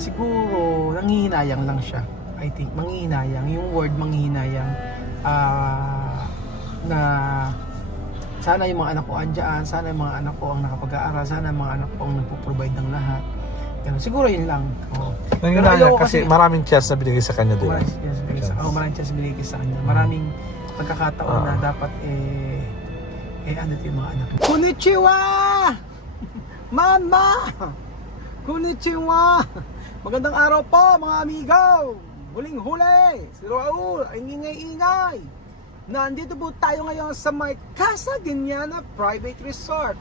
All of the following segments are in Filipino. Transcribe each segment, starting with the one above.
siguro nanghihinayang lang siya. I think manghihinayang, yung word manghihinayang, na sana yung mga anak ko andyan, sana yung mga anak ko ang nakapag-aaral, sana yung mga anak ko ang nagpo-provide ng lahat. Ganun. Siguro yun lang. Oo. Pero ayoko kasi maraming chance na binigay sa kanya, di ba? Maraming chance binigay sa kanya. Maraming pagkakataon na dapat ano yung mga anak. Konnichiwa! Mama! Konnichiwa! Magandang araw po mga amigo! Huling-huli! Si Raul ay ingay-ingay! Nandito po tayo ngayon sa may Casa Guiñana Private Resort.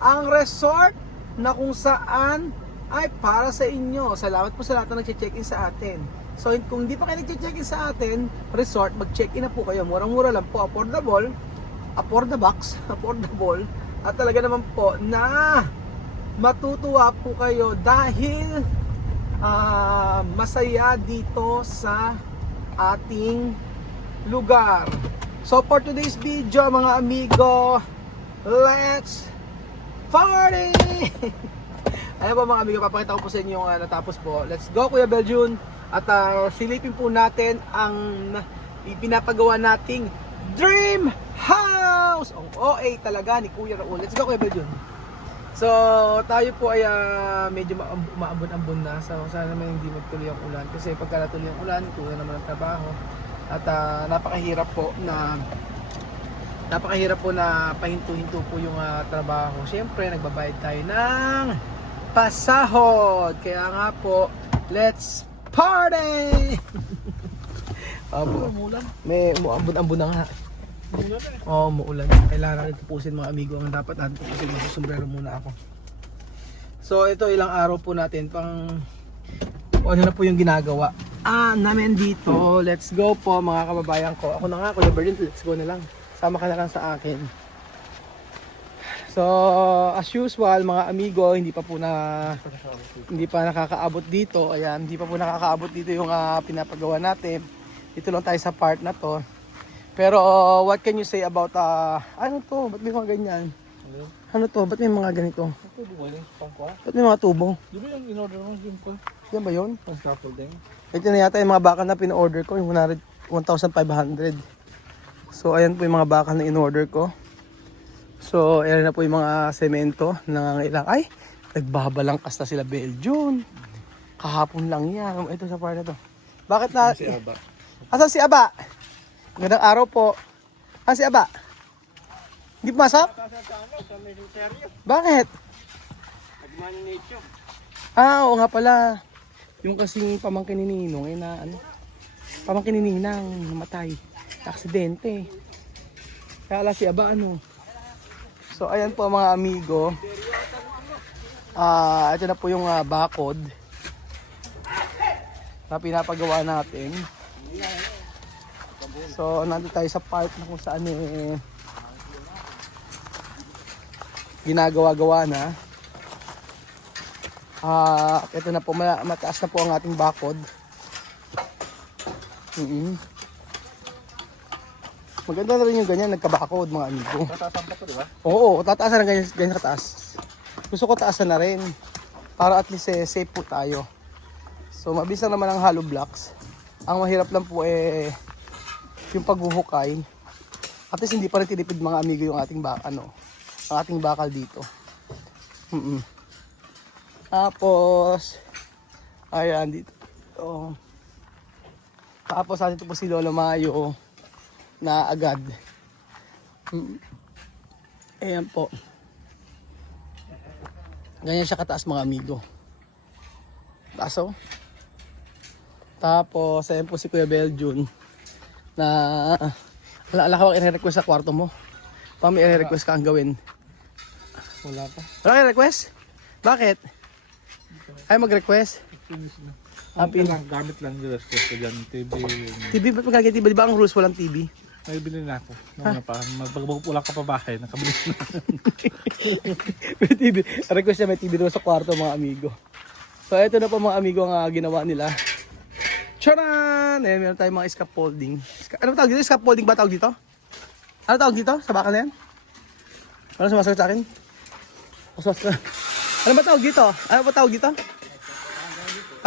Ang resort na kung saan ay para sa inyo. Salamat po sa lahat na nag-check-in sa atin. So kung hindi pa kayo nag-check-in sa atin, resort, mag-check-in na po kayo. Murang-mura lang po, affordable, at talaga naman po na matutuwa po kayo dahil masaya dito sa ating lugar. So for today's video mga amigo, let's party! Ayan po mga amigo, papakita ko po sa inyo yung natapos po. Let's go Kuya Beljun. At silipin po natin ang ipinapagawa nating dream house! Ang OA talaga ni Kuya Raul. Let's go Kuya Beljun. So tayo po ay medyo maambon-ambon na. So sana naman hindi magtuloy ang ulan. Kasi pagka natuloy ang ulan, kuha naman ang trabaho. At napakahirap po na pahinto-hinto po yung trabaho. Siyempre nagbabayad tayo ng pasahod. Kaya nga po, let's party! May umuambon-ambon na nga. Oo, muulan. Kailangan natin tupusin mga amigo. Ang dapat natin tupusin, magsusombrero muna ako. So ito ilang araw po natin ano na po yung ginagawa namin dito. Let's go po mga kababayan ko. Ako na nga, Kuya Berlin, let's go na lang. Sama ka na lang sa akin. So as usual mga amigo, hindi pa nakakaabot dito. Ayan, hindi pa po nakakaabot dito yung pinapagawa natin. Dito lang tayo sa part na to. Pero what can you say about ano to? Ba't may mga ganyan? Ano to? Ba't may mga ganito? Ba't may mga tubo? Di ba yung in-order mo yung ko? Yan ba yun? Pang scaffolding? Ito na yata yung mga bakal na pin-order ko, yung 1,500. So ayan po yung mga bakal na in-order ko. So ayan na po yung mga semento na nangangailangan. Ay, nagbabalangkas na sila Beljun. Kahapon lang yan. Ito sa part na to. Bakit na? Si Aba. Asan si Aba? Magandang araw po. Asan si Aba? Hindi pumasok? Bakit? Oo nga pala. Yung kasing pamangkin ni Ninong pamangkin ni Ninang namatay. Aksidente. Kaya ala si Aba So ayan po mga amigo. Ito na po yung bakod na pinapagawa natin. So nandito tayo sa part na kung saan ginagawa-gawa na. Ito na po, mataas na po ang ating bakod. Maganda na rin yung ganyan, nagkabakod mga amigo. Tataasan pa to, di ba? Oo, tataasan na ganyan kataas. Gusto ko taasan na rin. Para at least safe po tayo. So mabilis lang naman ang hollow blocks. Ang mahirap lang po yung paghuhukay. At least hindi pa rin tinipid mga amigo yung ating ang ating bakal dito. Tapos ayan dito. Tapos dito po si Lolo Mayo na agad. Ayan po. Ganyan siya kataas mga amigo. Taas oh. Tapos ayan po si Kuya Beljun na ala ka i-request sa kwarto mo. Pa may i-request ka ang gawin. Wala pa. Wala kang request? Bakit? Ay mag-request? Gamit lang yung request ko dyan. TV, ba't magkagay TV? Di ba ang rules walang TV? May bilhin na ako. Magpagpula ka pa bahay. Nakabilis na. May TV. Request niya may TV doon sa kwarto mga amigo. So ito na po mga amigo ang ginawa nila. Charan! Ayan, meron tayong mga scaffolding. Ano tawag dito? Scaffolding ba tawag dito? Ano tawag dito? Sa bakal na yan? Ano sumasagot sa akin? Ano ba tawag dito? Ano ba tawag dito?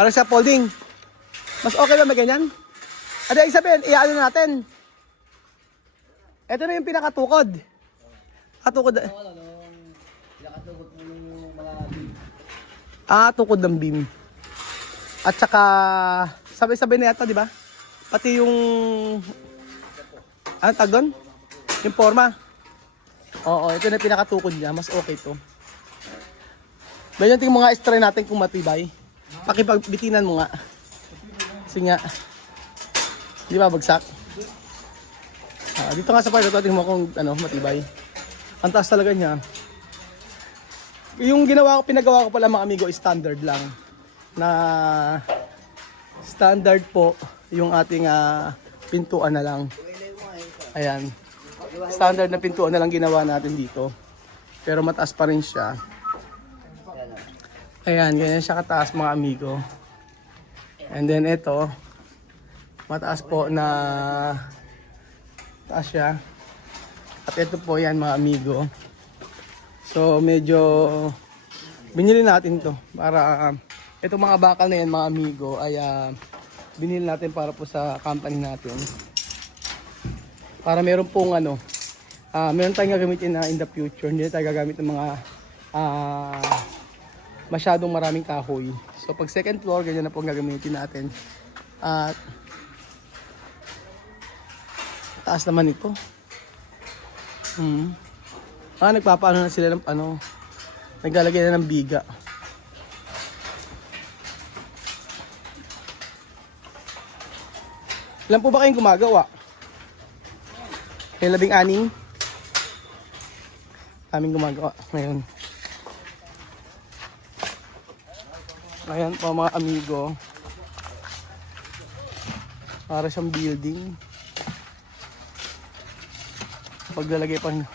Parang sa folding. Mas okay ba may ganyan? Ada Isabel, i-ano natin. Ito na yung pinakatukod. Katukod. Tukod ng beam. At saka sabay-sabay na yata, di ba? Pati yung ano tag doon? Yung forma. Oo, ito na yung pinakatukod niya. Mas okay to. Ganyan tingin mga extra natin kung matibay. Pakipagbitinan mo nga. Kasi nga, di ba bagsak? Dito nga sa part ito, tingin mo kung ano, matibay. Ang taas talaga niya. Yung pinagawa ko pala mga amigo, standard lang. Na standard po yung ating pintuan na lang. Ayan. Standard na pintuan na lang ginawa natin dito. Pero mataas pa rin siya. Ayan, ganyan siya kataas mga amigo. And then ito, mataas po na taas siya. At ito po yan mga amigo. So medyo binili natin to para itong mga bakal na yan mga amigo ay binili natin para po sa company natin. Para meron pong meron tayong gagamitin na in the future. Hindi tayo gagamit ng mga masyadong maraming kahoy. So pag second floor, ganyan na po ang gagamitin natin. At taas naman ito. Nagpapaano na sila ng naglalagay na ng biga. Ilan po ba kayong gumagawa? Kaya 16? Kaming gumagawa ngayon. Ayan po mga amigo. Para siyang building. Paglalagay pa niyo.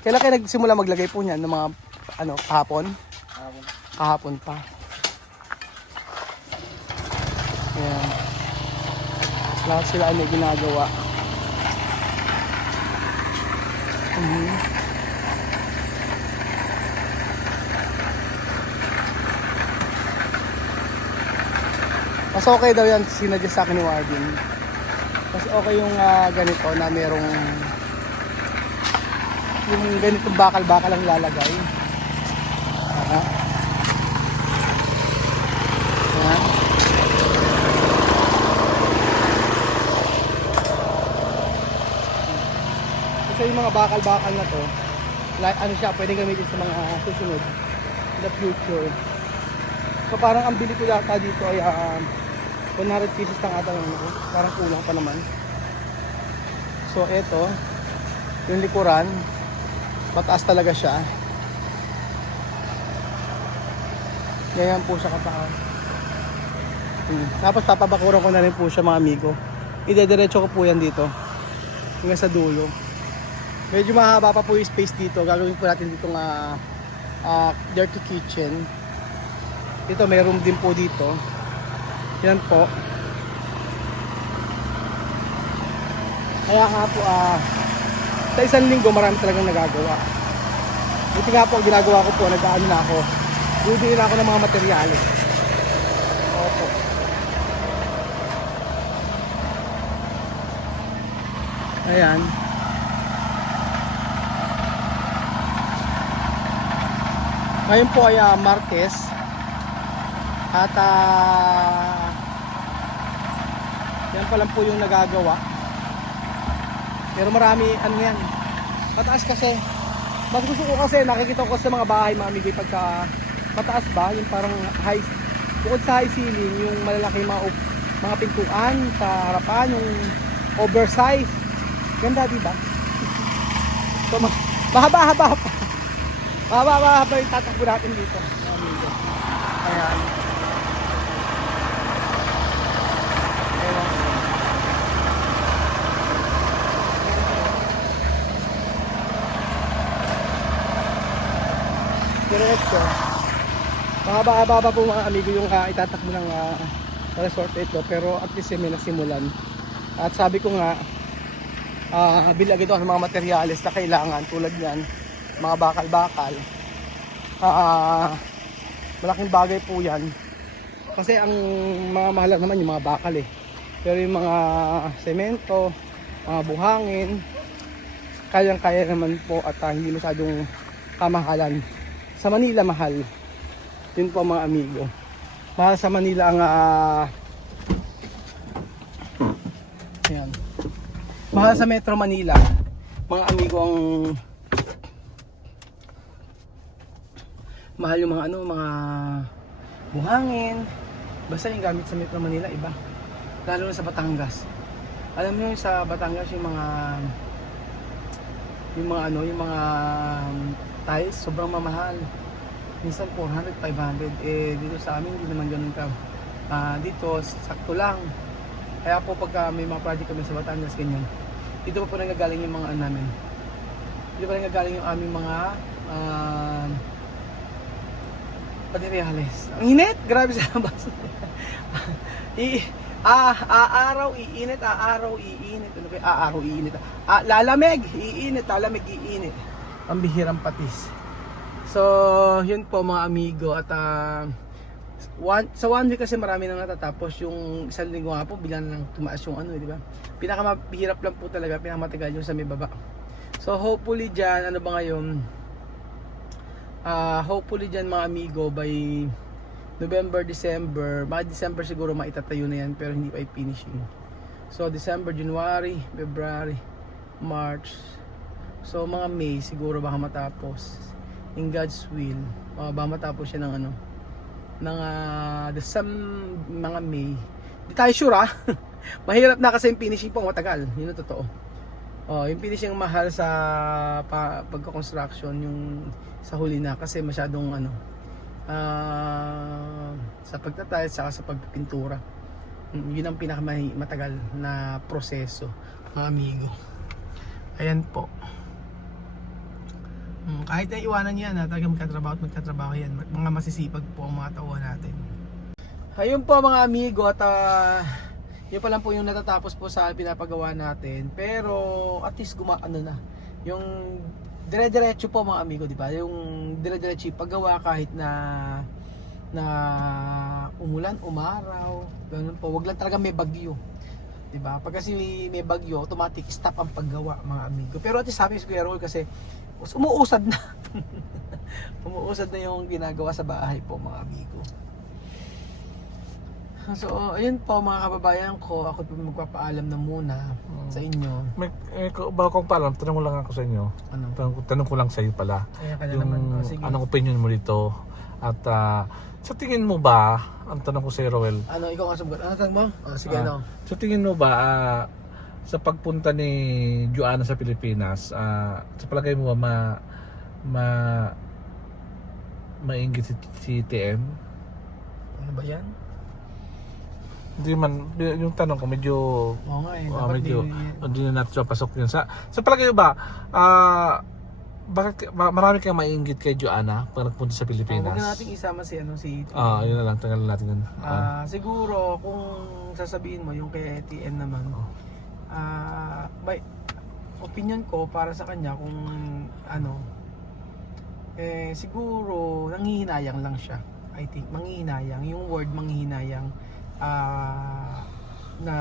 Kailan kayo nagsimula maglagay po niyan ng mga kahapon? Kahapon pa. Ayan. Lahat sila ay may ginagawa. Mas okay daw yan, sinadya sa akin ni Warden. Mas okay yung ganito na merong yung ganitong bakal-bakal ang lalagay. Kasi yung mga bakal-bakal na to, siya, pwedeng gamitin sa mga susunod in the future. So parang ang bili ko yata dito ay 100 pieces lang ata ng parang kulang pa naman. So eto, yung likuran, mataas talaga siya. Ganyan po siya kataas. Tapos papabakuran ko na rin po siya mga amigo. Idediretso ko po yan dito hanggang sa dulo. Medyo mahaba pa po yung space dito. Gagawin po natin dito dirty kitchen. Dito may room din po dito. Yan po. Kaya nga po sa isang linggo marami talagang nagagawa. Buti nga po ginagawa ko po, nag-aano na ako. Bibili na ako ng mga materyales. Opo. Ayan. Ngayon po ay Martes. At yan pa lang po yung nagagawa. Pero marami, yan. Mataas kasi. Mas gusto ko kasi, nakikita ko sa mga bahay, mga amigo, pagka mataas ba, yung parang high, bukod sa high ceiling, yung malalaki mga pintuan sa harapan, yung oversize. Ganda, diba? So, mahaba-haba pa. Mahaba-haba yung tatakbo natin dito, mga amigo. Ayan. Diretso. Mahaba-haba po mga amigo yung itatakbo ng resort ito, pero at least may nasimulan. At sabi ko nga, bilag ito ng mga materyales na kailangan tulad yan, mga bakal-bakal. Malaking bagay po yan Kasi ang mga mahal naman yung mga bakal eh. Pero yung mga semento, mga buhangin, kayang-kaya naman po at hindi masyadong kamahalan. Sa Manila mahal. Yun po mga amigo. Mahal sa Manila ang ayan. Mahal sa Metro Manila. Mga amigo ang mahal yung mga mga buhangin. Basta yung gamit sa Metro Manila iba. Lalo na sa Batangas. Alam niyo sa Batangas yung mga tiles sobrang mamahal. Minsan 400, 500. Dito sa amin hindi naman ganoon ka. Dito sakto lang. Kaya po pagka may mga project kami sa Batangas ganyan. Dito po nanggagaling yung mga namin. Dito po nanggagaling yung aming mga materials. Ang init, grabe sa labas. Araw iinit, araw iinit. Ano ba? Araw iinit. Lalamig, iinit, iinit. Ang bihirang patis. So, yun po mga amigo at sa one week kasi marami nang natatapos. Yung isang linggo nga po biglang lang tumaas yung di ba? Pinakamahirap lang po talaga, pinakamatagal yung sa may baba. So, hopefully dyan, ano ba ngayon? Hopefully dyan mga amigo by November, December, mga December siguro maitatayo na yan pero hindi pa i-finishing. So, December, January, February, March. So, mga May siguro baka matapos. In God's will, baka matapos siya ng mga May. Di tayo sure Mahirap na kasi yung finishing po matagal. Yun ang totoo. Yung finishing mahal sa pagka-construction yung sa huli na kasi masyadong sa pagtatiles saka sa pagpintura. Yun ang pinakamatagal na proseso, mga amigo. Ayan po. Kahit na iwanan yan, talagang magkatrabaho yan. Mga masisipag po ang mga tauhan natin. Ayun po mga amigo at yun pa lang po yung natatapos po sa pinapagawa natin. Pero at least na. Yung dire-diretso po mga amigo, di ba? Yung dire-diretso yung paggawa kahit na umulan, umaraw, ganun po. Wag lang talaga may bagyo. Di ba? Pag kasi may bagyo, automatic stop ang paggawa mga amigo. Pero at least sabi si Kuya Roel kasi umuusad na. Umuusad na yung ginagawa sa bahay po mga amigo. So, ayun po mga kababayan ko, ako po magpapaalam na muna sa inyo. Bago kong paalam, tanong ko lang ako sa inyo. Ano? Tanong ko lang sa iyo pala. Yung anong opinion mo dito? At sa tingin mo ba, ang tanong ko sa iyo, Roel. Ano, ikaw nga sagot. Ano tanong mo? Sige, ano? Sa tingin mo ba, sa pagpunta ni Joanna sa Pilipinas, sa palagay mo ba mainggit si TM? Ano ba yan? Hindi man, yung tanong ko medyo Oo nga dapat medyo hindi na natin papasok yun. Sa palagay mo ba, bakit marami kang mainggit kay Joanna pag nagpunta sa Pilipinas? Huwag na natin isama si yun na lang, tanggalin natin yun. Siguro kung sasabihin mo yung kay TM naman, may opinion ko para sa kanya kung siguro nanghihinayang lang siya. I think manghihinayang, yung word manghihinayang, na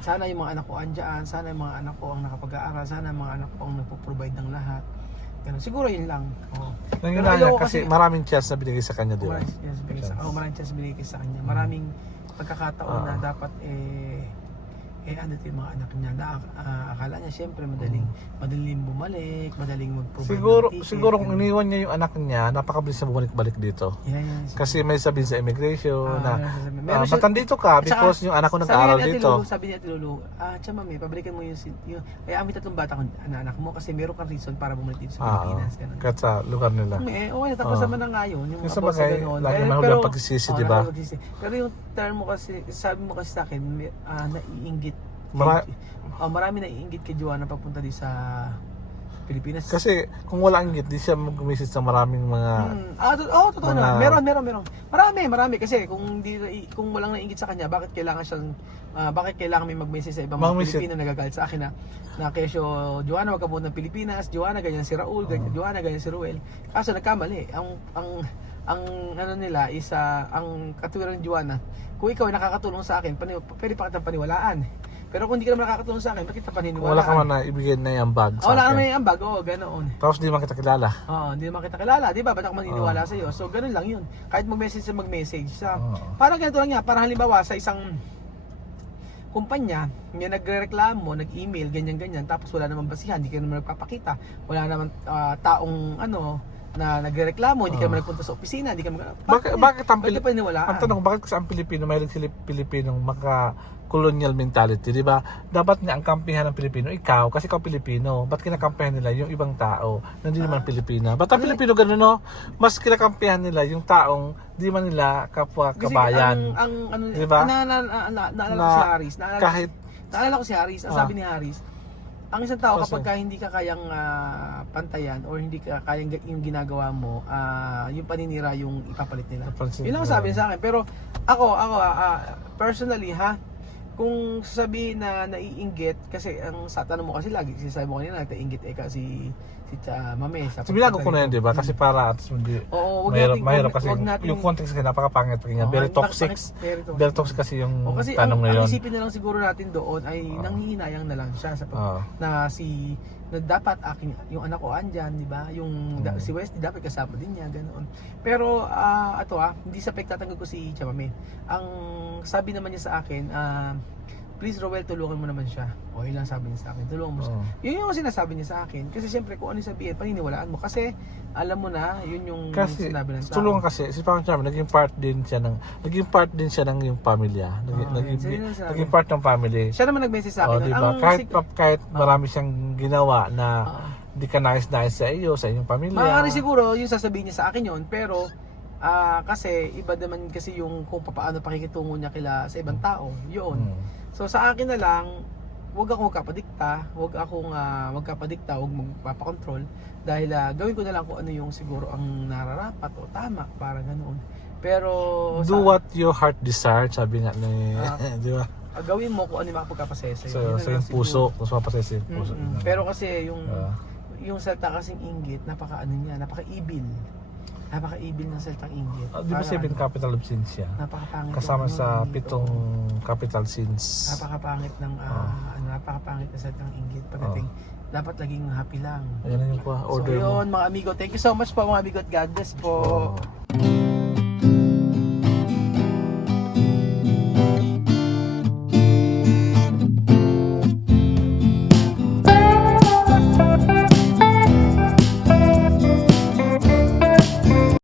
sana yung mga anak ko andyan, sana yung mga anak ko ang nakapag-aaral, sana yung mga anak ko ang nagpo-provide ng lahat. Ganun. Siguro yun lang. Nanghihinayang kasi maraming chance na binigay sa kanya, di ba? Maraming chance binigay sa kanya. Maraming pagkakataon na dapat yung mga anak niya na akala niya siyempre madaling bumalik, madaling mag-provide ng ticket. Siguro kung iniwan niya yung anak niya, napakabilis na bumalik-balik dito. Kasi may sabihin sa immigration ba't dito ka? Because yung anak ko nag-aaral dito. Sabi niya Lulu, Chama may pabalikan mo yung may tatlong bata kong anak mo kasi meron kang reason para bumalik dito sa Pilipinas. Kahit sa lugar nila. Okay, tapos naman na ngayon. Yung sa bagay, lagi mahuli ang pagsisisi, di ba? Pero yung term mo kasi, sabi mo kasi sa akin, naiinggit. Marami naiinggit kay Joanna papunta di sa Pilipinas. Kasi kung wala inggit, di siya mag-message sa maraming mga totoo na. Meron. Marami kasi kung walang naiinggit sa kanya, bakit kailangan may mag-message sa ibang mga Pilipino nagagalit sa akin na kesyo Joanna wag ka punta ng Pilipinas, Joanna ganyan si Raul, Joanna ganyan si Ruel. Kaso nagkamali. Ang ang ano nila is ang katwiran ng Juana, kung ikaw ay nakakatulong sa akin, pwede pa kitang paniwalaan. Pero kung hindi ka naman nakakatulong sa akin, bakit kita paniniwalaan? Wala ka man na ibigay na yung bag sa Wala ka akin. naman yung ambag, oo, ganoon. Tapos di man kita kilala. Oo, hindi naman kita kilala, di ba? Ba't ako maniniwala sa iyo? So, ganun lang yun. Kahit mag-message sa mag-message. Parang ganito lang yan. Parang halimbawa sa isang kumpanya, may nagrereklamo, nag-email, ganyan-ganyan, tapos wala naman basihan, hindi ka naman nagpapakita. Wala naman taong na nagrereklamo, hindi ka naman nagpunta sa opisina, hindi ka naman... Bakit ang Pwede pa niwalaan. Ang tanong, bakit kasi ang Pilipino, mahilig sila Pilipinong maka-colonial mentality, di ba? Dapat nga ang kampihan ng Pilipino, ikaw, kasi ikaw Pilipino. Ba't kinakampihan nila yung ibang tao na hindi naman Pilipina? Ba't ang Pilipino ganun, no? Mas kinakampihan nila yung taong di man nila kapwa kabayan. Kasi diba? Naalala ko si Haris. Naalala ko si Haris. Ang sabi ni Haris, ang isang tao kapag hindi ka kayang pantayan or hindi ka kayang yung ginagawa mo, yung paninira yung ipapalit nila. Yun lang ang sabi niya sa akin. Pero ako personally kung sasabihin na naiinggit, kasi ang sa tanong mo kasi lagi, sinasabi mo kanina, naiinggit si Mame. Binago ko na yun, di ba? Kasi para at hindi mahirap kasi yung context kasi napakapangit pakinggan. Very toxic. Very toxic kasi yung tanong na yun. Ang isipin na lang siguro natin doon ay nanghihinayang na lang siya sa na dapat yung anak ko andyan, di ba? Yung si Wesley dapat kasama din niya, ganoon. Pero hindi sa pagtatanggol ko si Chamame. Ang sabi naman niya sa akin, please Roel, tulungan mo naman siya. O yun lang sabi niya sa akin, tulungan mo siya. Yun yung sinasabi niya sa akin. Kasi siyempre kung ano yung sabihin, paniniwalaan mo. Kasi alam mo na, yun yung sinabi ng tao. Tulungan kasi, si Pang Charme, naging part din siya ng yung pamilya. Naging part ng family. Siya naman nag-message sa akin. Diba? Kahit marami siyang ginawa na di ka nais-nais sa iyo, sa inyong pamilya. Maaari siguro yung sasabihin niya sa akin yun, pero kasi iba naman kasi yung kung paano pakikitungo niya sa ibang tao. Yun. So sa akin na lang, huwag akong magkapadikta, huwag magpapakontrol dahil gawin ko na lang kung ano yung siguro ang nararapat o tama para ganoon. Pero do what your heart desires, sabi nga ni di ba? Gawin mo kung ano yung makapagpapasaya sa'yo. So yung puso, kung mapasaya yung puso. Pero kasi yung salta kasing inggit, napaka-ibil. Napaka-ibil ng salitang inggit. Di ba 7 capital of sins siya? Napakapangit. Kasama sa 7 capital sins. Napakapangit ng napakapangit na salitang inggit. Pagdating dapat laging happy lang. Ayan na yung order so, yun, mo. mga amigo. Thank you so much po mga amigo at God bless po.